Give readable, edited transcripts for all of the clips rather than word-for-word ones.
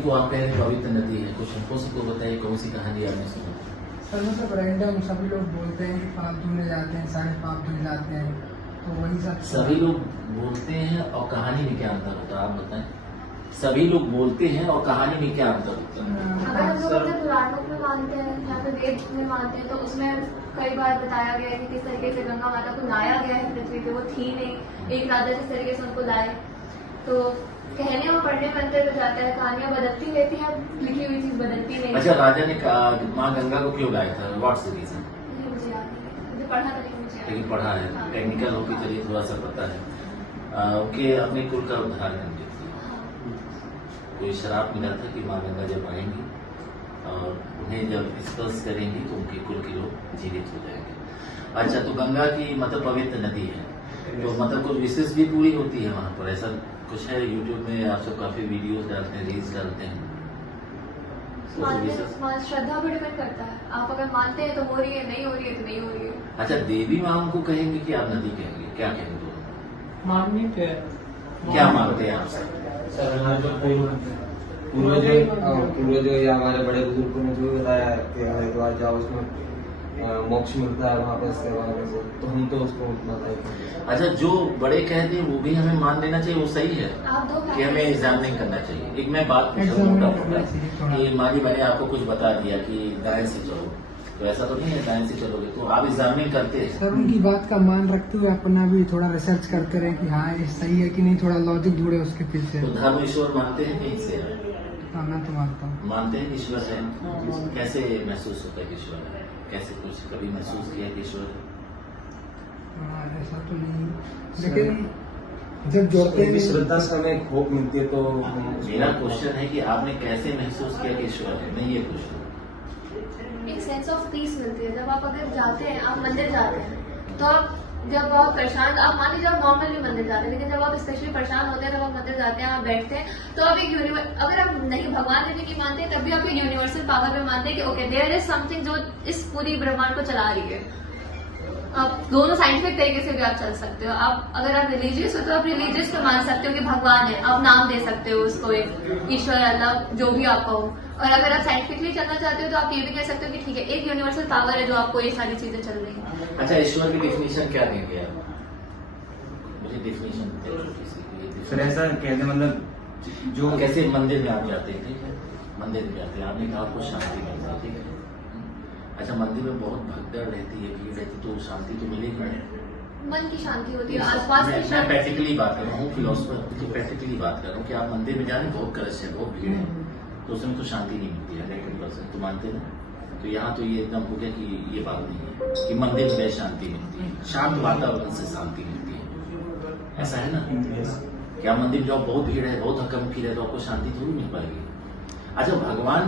नदी को आप कह रहे हैं पवित्र नदी है, कुछ हमको सबको बताइए कौन सी कहानी आपने सुना? सर मतलब रैंडम सभी लोग बोलते हैं कि पाप धुलने जाते हैं, सारे पाप धुल जाते हैं, तो वही सब सभी लोग बोलते हैं और कहानी में क्या अंतर होता है आप बताएं? सभी लोग बोलते हैं और कहानी में क्या अंतर होता है? अगर हम लोग अपने पुराणों में मानते हैं या फिर वेद में मानते हैं तो उसमें कई बार बताया गया है कि किस तरीके से गंगा माता को लाया गया है पृथ्वी पे, वो थी नहीं, एक राजा जिस तरीके से उनको लाए, तो कहने और पढ़ने में अंतर हो जाता है, कहानियां बदलती रहती हैं, लिखी हुई चीज बदलती नहीं। अच्छा, राजा ने माँ गंगा को क्यों लाया था, व्हाट्स द रीजन? मुझे याद नहीं, मुझे पढ़ा था लेकिन मुझे याद लेकिन पढ़ा है, हाँ। टेक्निकल हो के चलिए थोड़ा सा पता है। उनके अपने कुल का उद्धार करने के लिए कोई शराब मिला था कि माँ गंगा जब आएंगी और उन्हें जब स्पर्श करेंगी तो उनके कुल के लोग जीवित हो जाएंगे। अच्छा, तो गंगा की मतलब पवित्र नदी है, तो मतलब कुछ विशेष भी पूरी होती है वहाँ पर, ऐसा कुछ है? यूट्यूब में आप सब काफी वीडियोस डालते हैं, रील्स डालते हैं, श्रद्धा पर डिपेंड करता है, आप अगर मानते हैं तो हो रही है, नहीं हो रही है तो नहीं हो रही है। अच्छा, देवी माँ उनको कहेंगे कि आप नदी कहेंगे, क्या कहेंगे? माननी तो क्या मानते हैं आप सब? सर हमारे जो पूर्वजों या हमारे बड़े बुजुर्गों ने जो बताया है कि हरिद्वार जाओ उसमें मोक्ष मिलता है वहाँ पर सेवा करने से, तो हम तो उसको मानते हैं। अच्छा, जो बड़े कहते हैं वो भी हमें मान लेना चाहिए, वो सही है आप दो कि हमें एग्जाम नहीं करना चाहिए? एक मैं बात पूछूं मोटा कि माँ जी मैंने आपको कुछ बता दिया कि दाएं से चलो, तो ऐसा तो नहीं है दाएं से चलोगे तो आप एग्जामिनिंग करते हैं? सर उनकी बात का मान रखते हुए अपना भी थोड़ा रिसर्च करते रहे कि हाँ ये सही है कि नहीं, थोड़ा लॉजिक ढूंढे उसके पीछे। तो धर्म ईश्वर मानते हैं कहीं से? हाँ मैं तो मानता हूँ। मानते हैं ईश्वर है? कैसे महसूस होता है ईश्वर है? कैसे कुछ कभी महसूस किया कि ईश्वर है? ऐसा तो नहीं, लेकिन जब जोड़ते हैं श्रद्धा से हमें एक होप मिलती है तो मेरा क्वेश्चन है कि आपने कैसे महसूस किया कि ईश्वर है, मैं ये पूछ रहा हूँ। एक सेंस ऑफ पीस मिलती है जब आप अगर जाते हैं, आप मंदिर जाते हैं तो आप जब आप परेशान, आप मान लीजिए आप नॉर्मली मंदिर जाते हैं, लेकिन जब आप स्पेशली परेशान होते हैं तब आप मंदिर जाते हैं, आप बैठते हैं, तो आप एक अगर आप नहीं भगवान ने नहीं मानते तब भी आप एक यूनिवर्सल पावर में मानते हैं कि ओके देयर इज समथिंग जो इस पूरी ब्रह्मांड को चला रही है। आप दोनों साइंटिफिक तरीके से भी आप चल सकते हो, आप अगर आप रिलीजियस हो तो आप रिलीजियस पे मान सकते हो कि भगवान है, आप नाम दे सकते हो उसको, एक ईश्वर, अल्लाह, जो भी आपका हो। और अगर आप साइंटिफिकली चलना चाहते हो तो आप ये भी कह सकते हो कि ठीक है एक यूनिवर्सल पावर है जो आपको ये सारी चीजें चल रही है। अच्छा, ईश्वर की डेफिनेशन क्या देंगे आप? मुझे डेफिनेशन सर ऐसा कहते मतलब जो कैसे मंदिर में आप जाते हैं, ठीक है, मंदिर में जाते हैं, आपने कहा आपको शांति मिलती है, ठीक है। अच्छा, मंदिर में बहुत भगदड़ रहती है, भीड़ रहती, तो शांति तो मिलेगी नहीं? मन की शांति होती है, आसपास की मैं शांति। प्रैक्टिकली बात कर रहा हूँ, फिलोसफर की प्रैक्टिकली बात कर रहा हूँ कि आप मंदिर में जाने बहुत कलश है, बहुत भीड़ है, तो उसमें तो शांति नहीं मिलती है 100%, तो मानते ना? तो यहाँ तो ये एकदम हो गया कि ये बात नहीं है कि मंदिर में शांति मिलती है, शांत वातावरण से शांति मिलती है, ऐसा है ना? क्या मंदिर जो बहुत भीड़ है, बहुत हक्का-मुक्की है, तो आपको शांति थोड़ी मिल पाएगी? अच्छा, भगवान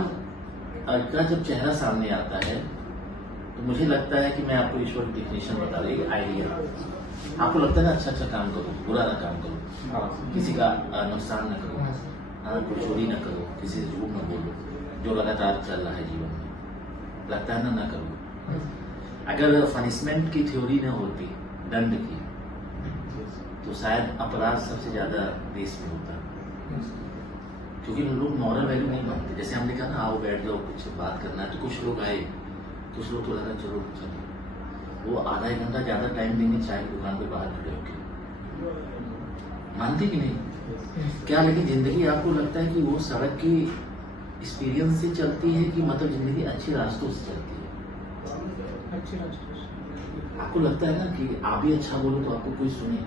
का जब चेहरा सामने आता है तो मुझे लगता है कि मैं आपको ईश्वर की डेफिनेशन बता रही हूँ, आइडिया। आपको लगता है ना अच्छा अच्छा काम करो, बुरा ना काम करो, किसी का नुकसान न करो, कोई चोरी न करो, किसी से झूठ न बोलो, जो लगातार चल रहा है जीवन में, लगता है ना करो। अगर पनिशमेंट की थ्योरी न होती, दंड की, तो शायद अपराध सबसे ज्यादा देश में होता, क्योंकि लोग मॉरल वैल्यू नहीं मानते। जैसे हमने कहा ना आओ बैठ जाओ कुछ बात करना है, तो कुछ लोग आए, कुछ लोग तो लगा चलो चलो, वो आधा एक घंटा ज्यादा टाइम देंगे चाय की दुकान पे बाहर खड़े होकर, मानते कि नहीं? क्या लेकिन जिंदगी आपको लगता है कि वो सड़क की एक्सपीरियंस से चलती है कि मतलब जिंदगी अच्छे रास्तों से चलती है? अच्छी रास्ते। आपको लगता है ना कि आप भी अच्छा बोलो तो आपको कोई सुने?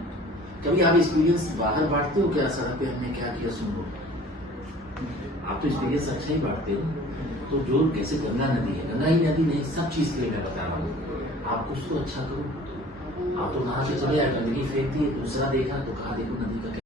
कभी आप एक्सपीरियंस बाहर बांटते हो क्या? सड़क पे हमने क्या किया सुन लो, आप तो एक्सपीरियंस अच्छा ही बांटते हो। तो जो कैसे गंगा नदी है, गंगा ही नदी नहीं, सब चीज के लिए मैं बता रहा हूँ, आप कुछ तो अच्छा करो। आप तो नहा के चले आए, गंदगी फेंक दी, दूसरा देखा तो कहा देखो नदी का